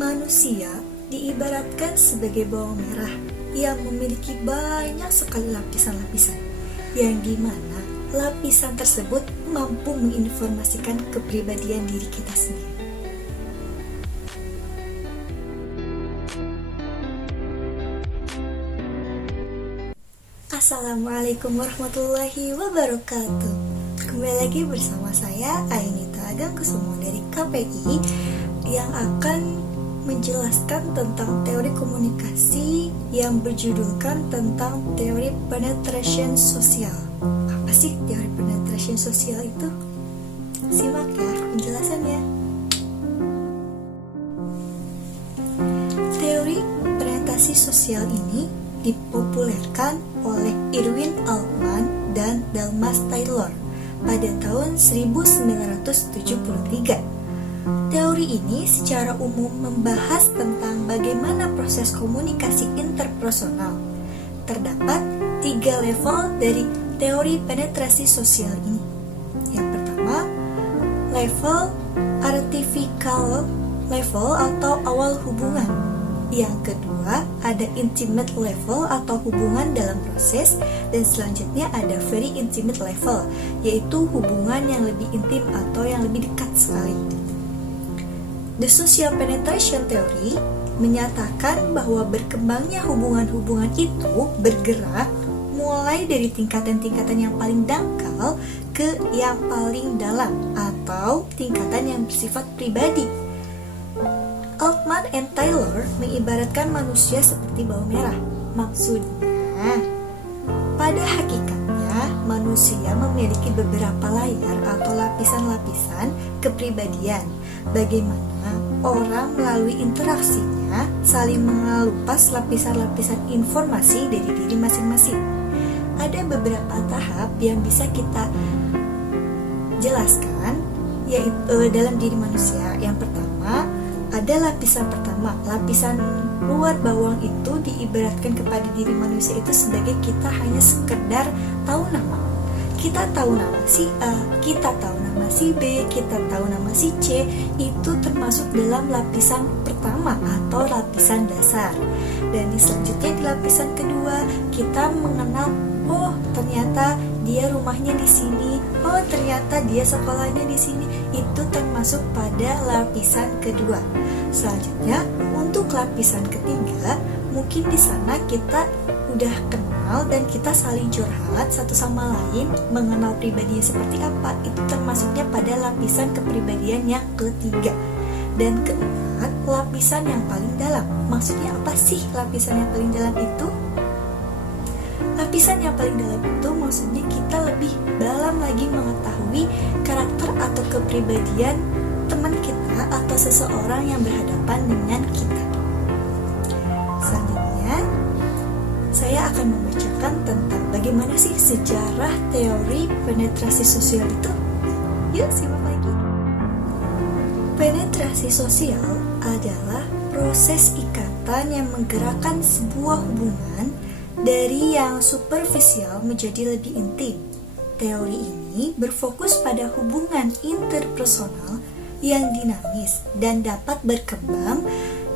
Manusia diibaratkan sebagai bawang merah yang memiliki banyak sekali lapisan-lapisan, yang dimana lapisan tersebut mampu menginformasikan kepribadian diri kita sendiri. Assalamualaikum warahmatullahi wabarakatuh. Kembali lagi bersama saya Ainita Agangkusumo dari KPI yang akan menjelaskan tentang teori komunikasi yang berjudulkan tentang teori penetration sosial. Apa sih teori penetration sosial itu? Simak ya penjelasannya. Teori penetrasi sosial ini dipopulerkan oleh Irwin Altman dan Dalmas Taylor pada tahun 1973. Teori ini secara umum membahas tentang bagaimana proses komunikasi interpersonal. Terdapat 3 level dari teori penetrasi sosial ini. Yang pertama, level artificial level atau awal hubungan. Yang kedua, ada intimate level atau hubungan dalam proses, dan selanjutnya ada very intimate level, yaitu hubungan yang lebih intim atau yang lebih dekat sekali. The Social Penetration Theory menyatakan bahwa berkembangnya hubungan-hubungan itu bergerak mulai dari tingkatan-tingkatan yang paling dangkal ke yang paling dalam atau tingkatan yang bersifat pribadi. Altman and Taylor mengibaratkan manusia seperti bawang merah. Maksudnya, pada hakikatnya manusia memiliki beberapa layar atau lapisan-lapisan kepribadian. Bagaimana orang melalui interaksinya saling mengelupas lapisan-lapisan informasi dari diri masing-masing. Ada beberapa tahap yang bisa kita jelaskan yaitu dalam diri manusia. Yang pertama, ada lapisan pertama. Lapisan luar bawang itu diibaratkan kepada diri manusia itu sebagai kita hanya sekedar tahu nama. Kita tahu nama si A, kita tahu nama si B, kita tahu nama si C. Itu termasuk dalam lapisan pertama atau lapisan dasar. Dan selanjutnya di lapisan kedua, kita mengenal, oh ternyata dia rumahnya di sini, oh ternyata dia sekolahnya di sini. Itu termasuk pada lapisan kedua. Selanjutnya untuk lapisan ketiga, mungkin di sana kita udah kenal dan kita saling curhat satu sama lain, mengenal pribadinya seperti apa. Itu termasuknya pada lapisan kepribadian yang ketiga. Dan keempat, lapisan yang paling dalam. Maksudnya apa sih lapisan yang paling dalam itu? Lapisan yang paling dalam itu maksudnya kita lebih dalam lagi mengetahui karakter atau kepribadian teman kita atau seseorang yang berhadapan dengan kita. Selanjutnya, saya akan membacakan tentang bagaimana sih sejarah teori penetrasi sosial itu. Yuk simak lagi. Penetrasi sosial adalah proses ikatan yang menggerakkan sebuah hubungan dari yang superficial menjadi lebih intim. Teori ini berfokus pada hubungan interpersonal yang dinamis dan dapat berkembang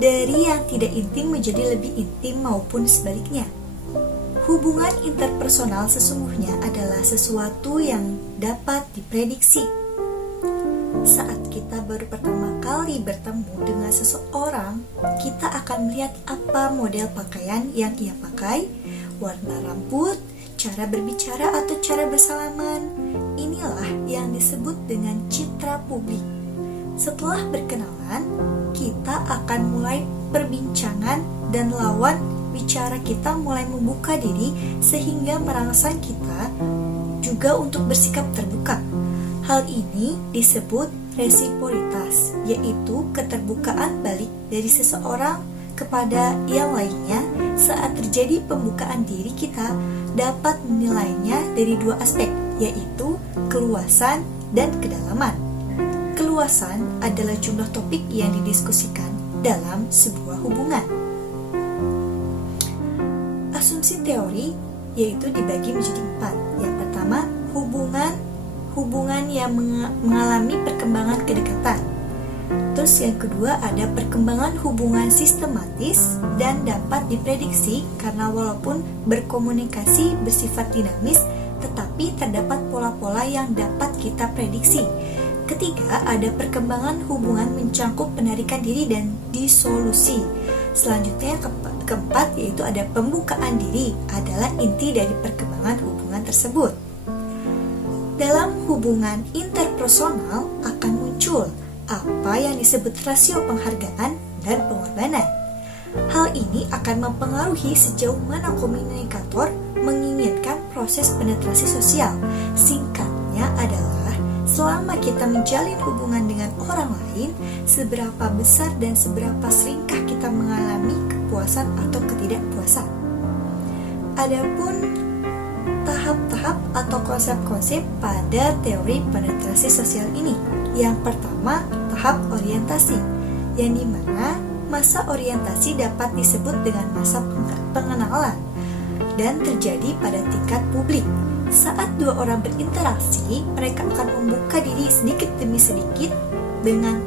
dari yang tidak intim menjadi lebih intim maupun sebaliknya. Hubungan interpersonal sesungguhnya adalah sesuatu yang dapat diprediksi. Saat kita baru pertama kali bertemu dengan seseorang, kita akan melihat apa model pakaian yang ia pakai, warna rambut, cara berbicara atau cara bersalaman. Inilah yang disebut dengan citra publik. Setelah berkenalan, kita akan mulai perbincangan dan lawan bicara kita mulai membuka diri sehingga merangsang kita juga untuk bersikap terbuka. Hal ini disebut resiprositas, yaitu keterbukaan balik dari seseorang kepada yang lainnya. Saat terjadi pembukaan diri, kita dapat menilainya dari 2 aspek, yaitu keluasan dan kedalaman. Keluasan adalah jumlah topik yang didiskusikan dalam sebuah hubungan. Asumsi teori yaitu dibagi menjadi 4. Yang pertama, hubungan yang mengalami perkembangan kedekatan. Terus yang kedua ada perkembangan hubungan sistematis dan dapat diprediksi karena walaupun berkomunikasi bersifat dinamis, tetapi terdapat pola-pola yang dapat kita prediksi. Ketiga, ada perkembangan hubungan mencangkup penarikan diri dan disolusi. Selanjutnya yang keempat yaitu ada pembukaan diri adalah inti dari perkembangan hubungan tersebut. Dalam hubungan interpersonal akan muncul apa yang disebut rasio penghargaan dan pengorbanan. Hal ini akan mempengaruhi sejauh mana komunikator menginginkan proses penetrasi sosial. Singkatnya adalah selama kita menjalin hubungan dengan orang lain, seberapa besar dan seberapa seringkah kita mengalami kepuasan atau ketidakpuasan. Adapun tahap-tahap atau konsep-konsep pada teori penetrasi sosial ini. Yang pertama, tahap orientasi, yang dimana masa orientasi dapat disebut dengan masa pengenalan dan terjadi pada tingkat publik. Saat dua orang berinteraksi, mereka akan membuka diri sedikit demi sedikit dengan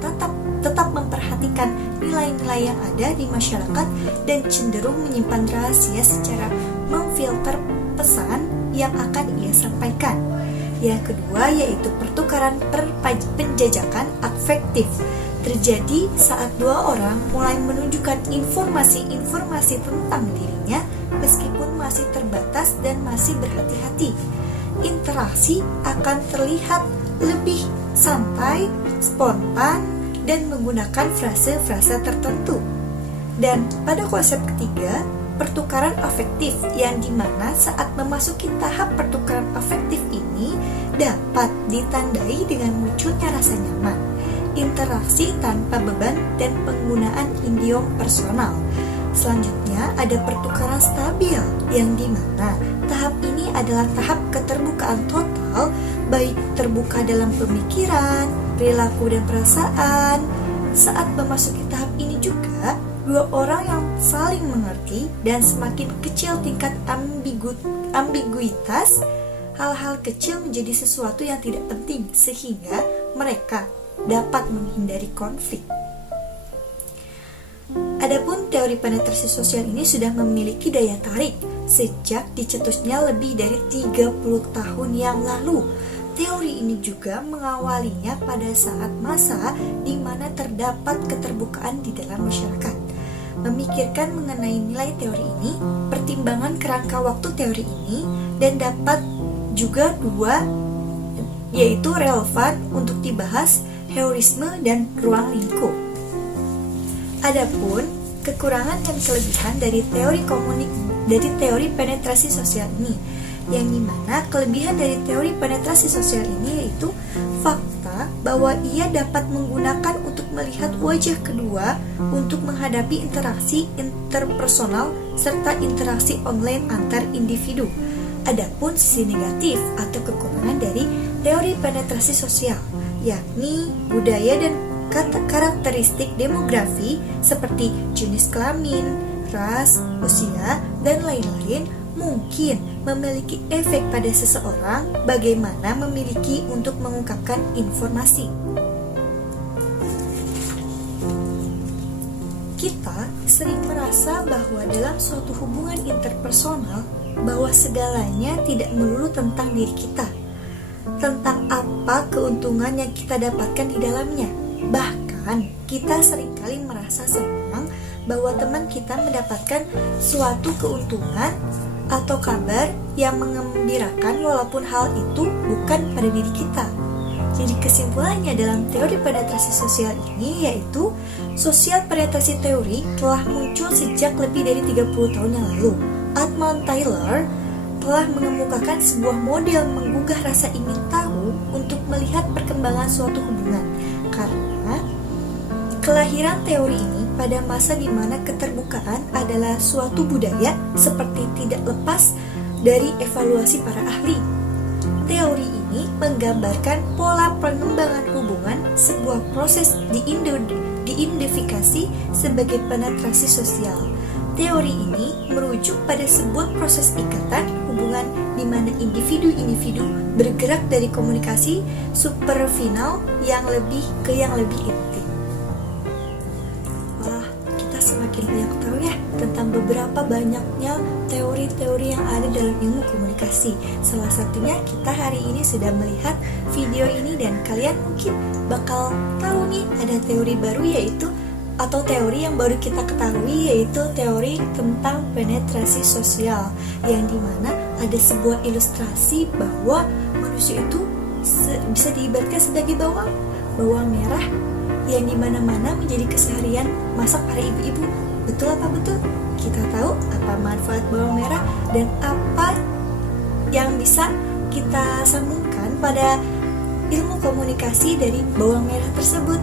tetap memperhatikan nilai-nilai yang ada di masyarakat dan cenderung menyimpan rahasia secara memfilter pesan yang akan ia sampaikan. Yang kedua yaitu pertukaran penjajakan afektif. Terjadi saat dua orang mulai menunjukkan informasi-informasi tentang dirinya meskipun masih terbatas dan masih berhati-hati. Interaksi akan terlihat lebih santai, spontan, dan menggunakan frase-frase tertentu. Dan pada konsep ketiga, pertukaran afektif, yang dimana saat memasuki tahap pertukaran afektif ini dapat ditandai dengan munculnya rasa nyaman, interaksi tanpa beban, dan penggunaan idiom personal. Selanjutnya ada pertukaran stabil, yang dimana tahap ini adalah tahap keterbukaan total, baik terbuka dalam pemikiran, perilaku, dan perasaan. Saat memasuki tahap ini juga, dua orang yang saling mengerti dan semakin kecil tingkat ambiguitas, hal-hal kecil menjadi sesuatu yang tidak penting sehingga mereka dapat menghindari konflik. Adapun teori penetrasi sosial ini sudah memiliki daya tarik sejak dicetusnya lebih dari 30 tahun yang lalu. Teori ini juga mengawalinya pada saat masa di mana terdapat keterbukaan di dalam masyarakat. Memikirkan mengenai nilai teori ini, pertimbangan kerangka waktu teori ini, dan dapat juga dua, yaitu relevan untuk dibahas, heurisme dan ruang lingkup. Adapun kekurangan dan kelebihan dari teori penetrasi sosial ini, yang dimana kelebihan dari teori penetrasi sosial ini yaitu fakta bahwa ia dapat menggunakan untuk melihat wajah kedua untuk menghadapi interaksi interpersonal serta interaksi online antar individu. Adapun sisi negatif atau kekurangan dari teori penetrasi sosial, yakni budaya dan karakteristik demografi seperti jenis kelamin, ras, usia, dan lain-lain mungkin memiliki efek pada seseorang bagaimana memiliki untuk mengungkapkan informasi. Kita sering merasa bahwa dalam suatu hubungan interpersonal bahwa segalanya tidak melulu tentang diri kita, tentang apa keuntungan yang kita dapatkan di dalamnya. Bahkan kita seringkali merasa senang bahwa teman kita mendapatkan suatu keuntungan atau kabar yang mengembirakan walaupun hal itu bukan pada diri kita. Jadi kesimpulannya dalam teori penetrasi sosial ini yaitu sosial penetrasi teori telah muncul sejak lebih dari 30 tahun yang lalu. Edmund Taylor telah mengemukakan sebuah model menggugah rasa ingin tahu untuk melihat perkembangan suatu hubungan. Karena kelahiran teori ini pada masa di mana keterbukaan adalah suatu budaya seperti tidak lepas dari evaluasi para ahli. Teori ini menggambarkan pola pengembangan hubungan, sebuah proses diidentifikasi sebagai penetrasi sosial. Teori ini merujuk pada sebuah proses ikatan hubungan di mana individu-individu bergerak dari komunikasi superfinal yang lebih intim. tentang beberapa banyaknya teori-teori yang ada dalam ilmu komunikasi. Salah satunya kita hari ini sudah melihat video ini dan kalian mungkin bakal tahu nih ada teori baru atau teori yang baru kita ketahui, yaitu teori tentang penetrasi sosial, yang dimana ada sebuah ilustrasi bahwa manusia itu bisa diibaratkan sebagai bawang merah yang dimana-mana menjadi keseharian masak para ibu-ibu. Betul apa betul? Kita tahu apa manfaat bawang merah dan apa yang bisa kita sambungkan pada ilmu komunikasi dari bawang merah tersebut.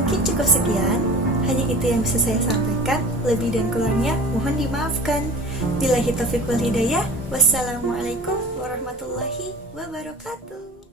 Mungkin cukup sekian, hanya itu yang bisa saya sampaikan. Lebih dan kurangnya mohon dimaafkan. Billahi taufiq wal hidayah. Wassalamualaikum warahmatullahi wabarakatuh.